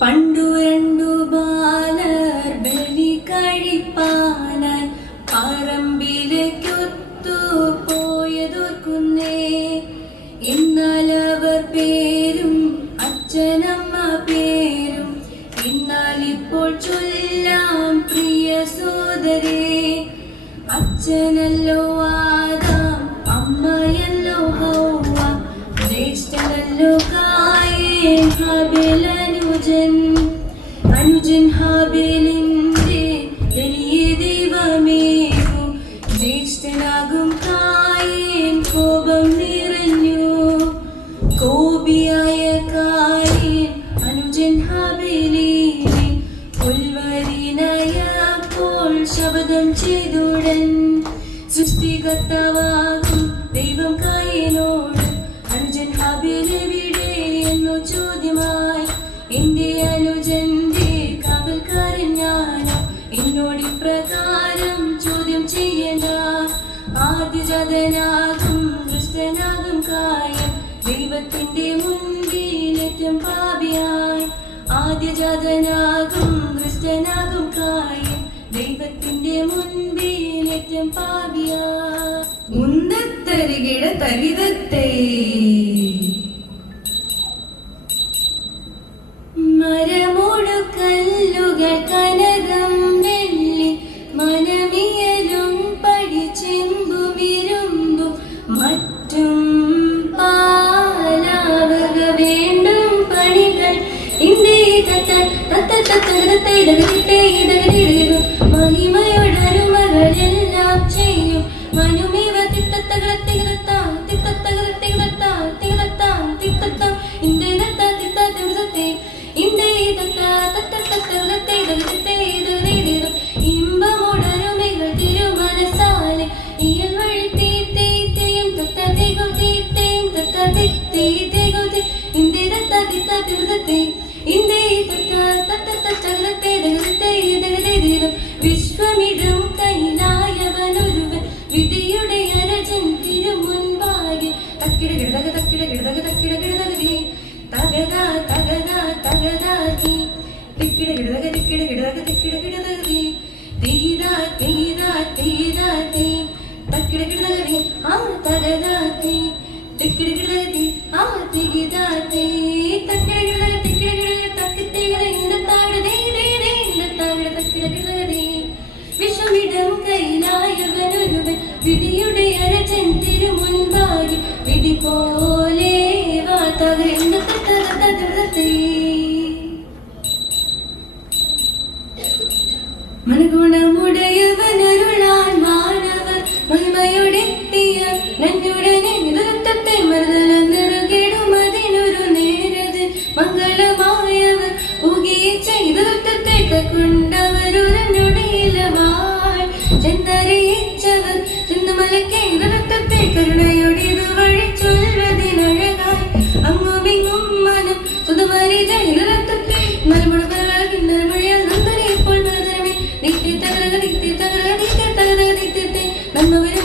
പണ്ടു രണ്ടു ബാലർ ബലി കഴിപ്പാനായി പറമ്പിലേക്കൊത്തു പോയതോർക്കുന്നേ. എന്നാൽ അവർ പേരും അച്ഛനമ്മ പേരും എന്നാൽ ഇപ്പോൾ ചൊല്ലാം പ്രിയ സോദരേ. അച്ഛനല്ലോ ആദാം, അമ്മയല്ലോ ഹൗവ, ജ്യേഷ്ഠനല്ലോ കായേൻ, ഹാബേൽ അനുജൻ. അനുജൻ ഹാബേലിന്റെ വലിയ ദൈവമേവും, ജ്യേഷ്ഠനാകും കായേൻ കോപം നിറഞ്ഞു. കോപിയായ കായേൻ അനുജൻ ഹാബേലിനെ കൊൽവരിനായപ്പോൾ ശപഥം ചെയ്തുടൻ. സൃഷ്ടികർത്താവാകും ദൈവം കായേനോട് അനുജൻ ഹാബേലെവിടെ എന്നു ചോദ്യമായി. എന്റെ അനുജന്റെ കാവൽക്കാരൻ ഞാനോ, എന്നോട് ഇപ്രകാരം ചോദ്യം ചെയ്യണ്ട. ആദ്യജാതനാകും ദുഷ്ടനാകും കായൻ ദൈവത്തിന്റെ മുൻപിൽ ഏറ്റവും പാപിയായി. ആദ്യജാതനാകും ദുഷ്ടനാകും കായൻ ദൈവത്തിന്റെ മുൻപിൽ ഏറ്റവും പാപിയായി. മുന്തത്തരികിട തരിതത്തേ മരമോടു കല്ലുകൾ കനകം വെള്ളി മനമിയലും പടിച്ചെമ്പുമിരുമ്പും മറ്റും പാലാവക വേണ്ടും പണികൾ മഹിമയോടരുമകളെല്ലാം ചെയ്യും. മനുമിവ തിത്തത്തകളത്തികളത്താ തിത്തത്തകളത്തികളത്താ തികളത്താ തിത്തത്തം ഇന്ത്യത്തെ തിത്തത്തെ ഇമ്പമോടരുമകൾ തിരുമനസാലെ ഇയൽ വഴി തീയും തത്തയും തത്തയും വിശ്വമിടും കൈലായവനൊരുവൻ വിധിയുടെ അരജൻ തിരുമുൻപാകെ തക്കിട തക്കിട കിടതക തക്കിട കിടതക തക്കിട കിടതകതി തകതാ തകതാ തകതാതി തിക്കിട കിടതക തിക്കിട കിടതക തിക്കിട കിടതകതി തീരാ തീരാ തീരാതി തക്കിട കിടതകതി ആ തകതാതി തിക്കിട കിടതകതി ആ തികിതാതി തക്കിട കിടതക തിക്കിട കിടതക തക്കിത്തിഗത ഇന്നത്താട ദേ ദേ ദേ ഇന്നത്താട തക്കിട കിടതകതി വിഷമിടം കൈലായവനൊരുവൻ വിധിയുടെ അരചൻ തിരുമുൻപാകി വിധി പോലെ മനുഗുണമുടയവനരുളാൻ മാനവർ മഹിമയോടെത്തിയ നന്നുടനെ നൃത്തത്തെ മറുതലന്നിറുകിടുമതിനൊരു നേരത് മംഗളമായവർ ഉകിയെ ചെയ്ത് നൃത്തത്തെ കൊണ്ടവരുരനുടയിലവാൾ ചെന്നറിയിച്ചവർ ചെന്നുമലക്കെ നൃത്തത്തെ കരുണയോടിതു വഴി ചൊൽവതിനഴകായി അങ്ങുമിങ്ങും മനം സുതുമരി ജൈനരത്തത്തെ നൽമുടകൾ കിന്നർമഴയാൽ നന്ദനെ ഇപ്പോൾ മലതരമേ ദിക്തി തകരക ദിക്തി തകരക ദിക്തി തകരക ദിക്തി നന്മവരെ